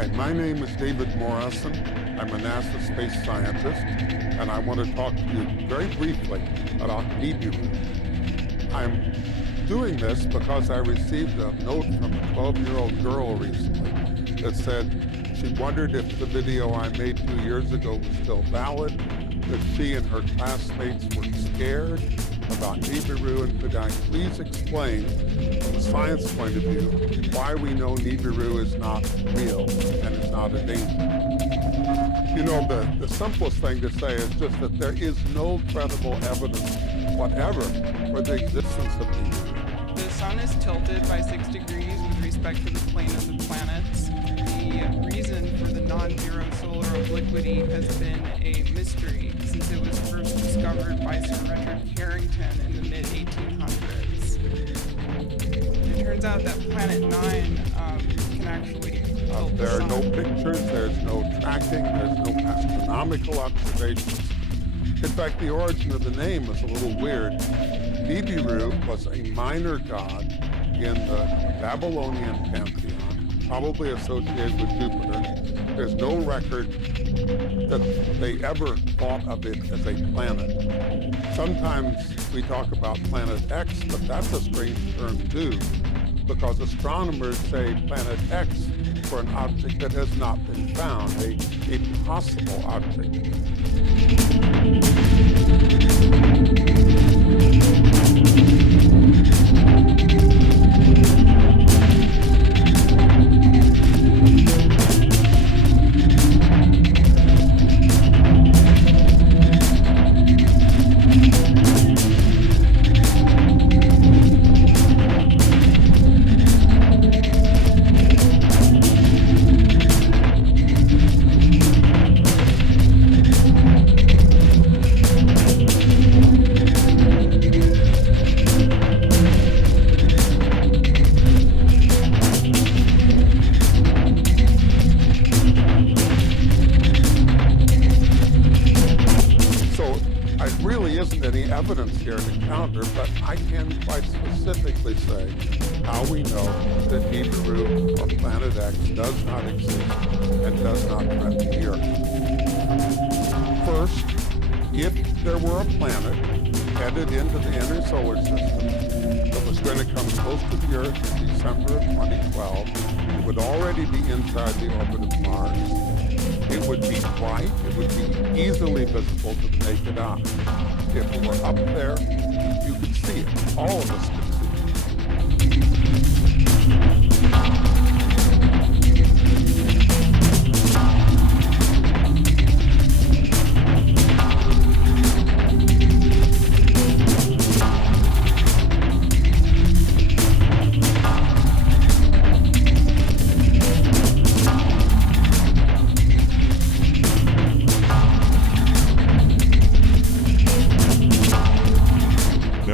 Hi, my name is David Morrison. I'm a NASA space scientist, and I want to talk to you very briefly about Nibiru. I'm doing this because I received a note from a 12-year-old girl recently that said she wondered if the video I made 2 years ago was still valid, that she and her classmates were scared about Nibiru, and could I please explain, from a science point of view, why we know Nibiru is not real and is not a danger. You know, the simplest thing to say is just that there is no credible evidence whatever for the existence of Nibiru. The sun is tilted by 6 degrees with respect to the plane of the planets. The reason for the non-zero solar obliquity has been a mystery since it was first discovered by Sir Richard Carrington in the mid-1800s. It turns out that Planet 9 can actually tilt the There are sun. no pictures, there's no tracking, there's no astronomical observations. In fact, the origin of the name is a little weird. Nibiru was a minor god in the Babylonian pantheon, probably associated with Jupiter. There's no record that they ever thought of it as a planet. Sometimes we talk about Planet X, but that's a strange term too, because astronomers say Planet X for an object that has not been found, a possible object. Isn't any evidence here to counter, but I can quite specifically say how we know that Nibiru or Planet X does not exist and does not threaten the Earth. First, if there were a planet headed into the inner solar system that was going to come close to the Earth in December of 2012, it would already be inside the orbit of Mars. It would be bright, it would be easily visible to the naked eye. If it were up there, you could see it. All of us could see it.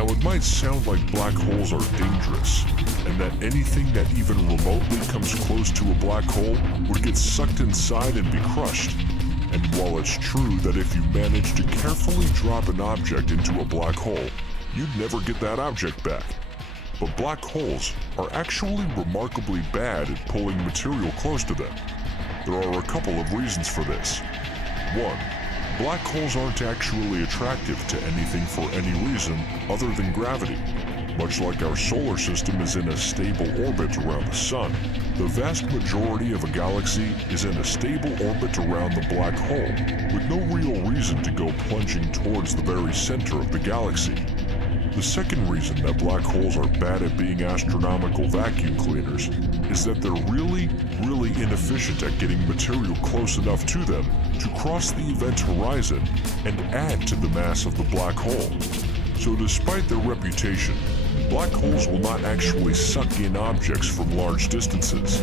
It might sound like black holes are dangerous, and that anything that even remotely comes close to a black hole would get sucked inside and be crushed. And while it's true that if you manage to carefully drop an object into a black hole, you'd never get that object back. But black holes are actually remarkably bad at pulling material close to them. There are a couple of reasons for this. One, black holes aren't actually attractive to anything for any reason other than gravity. Much like our solar system is in a stable orbit around the sun, the vast majority of a galaxy is in a stable orbit around the black hole, with no real reason to go plunging towards the very center of the galaxy. The second reason that black holes are bad at being astronomical vacuum cleaners is that they're really inefficient at getting material close enough to them to cross the event horizon and add to the mass of the black hole. So despite their reputation, black holes will not actually suck in objects from large distances.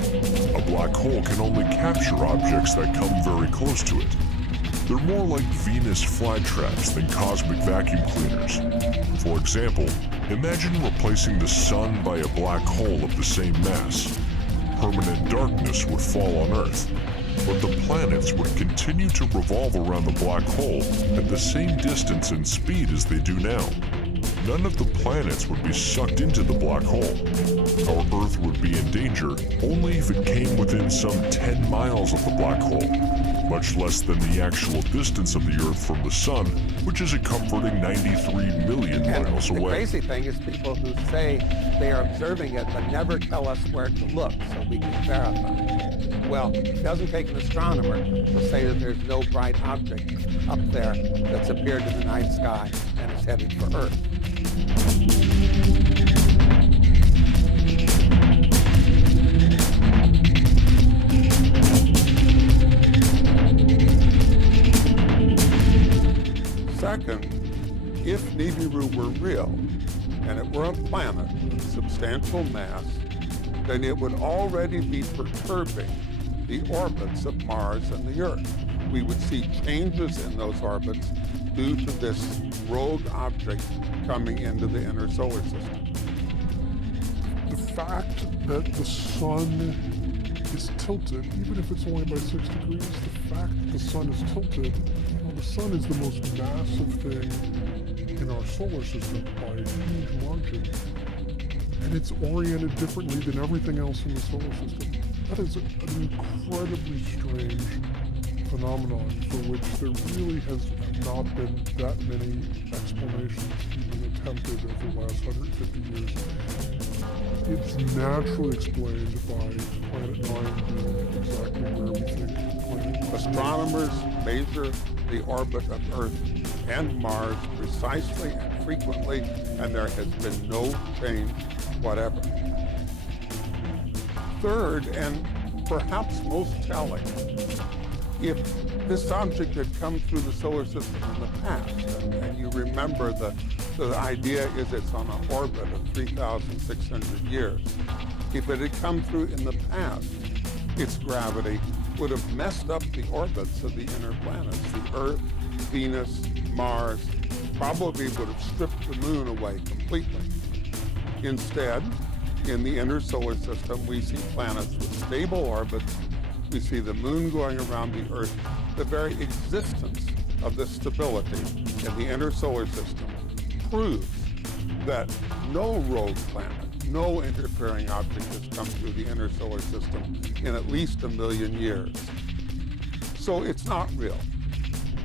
A black hole can only capture objects that come very close to it. They're more like Venus flytraps than cosmic vacuum cleaners. For example, imagine replacing the sun by a black hole of the same mass. Permanent darkness would fall on Earth, but the planets would continue to revolve around the black hole at the same distance and speed as they do now. none of the planets would be sucked into the black hole. Our Earth would be in danger only if it came within some 10 miles of the black hole, much less than the actual distance of the Earth from the Sun, which is a comforting 93 million miles The away. crazy thing is people who say they are observing it but never tell us where to look so we can verify. Well, it doesn't take an astronomer to say that there's no bright object up there that's appeared in the night sky and is headed for Earth. Second, if Nibiru were real and it were a planet with substantial mass, then it would already be perturbing the orbits of Mars and the Earth. We would see changes in those orbits due to this rogue object coming into the inner solar system. The fact that the sun is tilted, even if it's only by 6 degrees, the fact that the sun is tilted, the sun is the most massive thing in our solar system by a huge margin, and it's oriented differently than everything else in the solar system. That is an incredibly strange phenomenon for which there really has not been that many explanations even attempted over the last 150 years. It's naturally explained by Planet 9 being exactly where we think Planet 9 is. Astronomers measure the orbit of Earth and Mars precisely and frequently, and there has been no change whatever. Third, and perhaps most telling, if this object had come through the solar system in the past, and you remember the idea is it's on an orbit of 3,600 years. If it had come through in the past, its gravity would have messed up the orbits of the inner planets. The Earth, Venus, Mars, probably would have stripped the moon away completely. Instead, in the inner solar system, we see planets with stable orbits. We see the moon going around the Earth. The very existence of this stability in the inner solar system proves that no rogue planet, no interfering object has come through the inner solar system in at least 1 million years. So it's not real.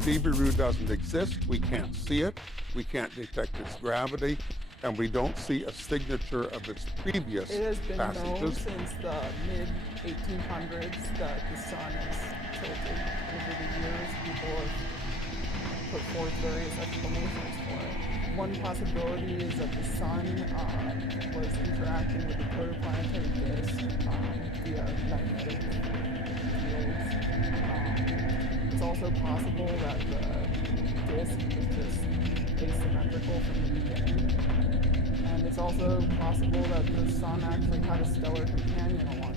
Nibiru doesn't exist. We can't see it. We can't detect its gravity. And we don't see a signature of its previous It has been known passages. since the mid-1800s that the sun is tilted. Over the years, people have put forth various explanations for it. One possibility is that the sun was interacting with the protoplanetary disk via magnetic fields. It's also possible that the disk is just asymmetrical from the beginning. And it's also possible that the sun actually had a stellar companion along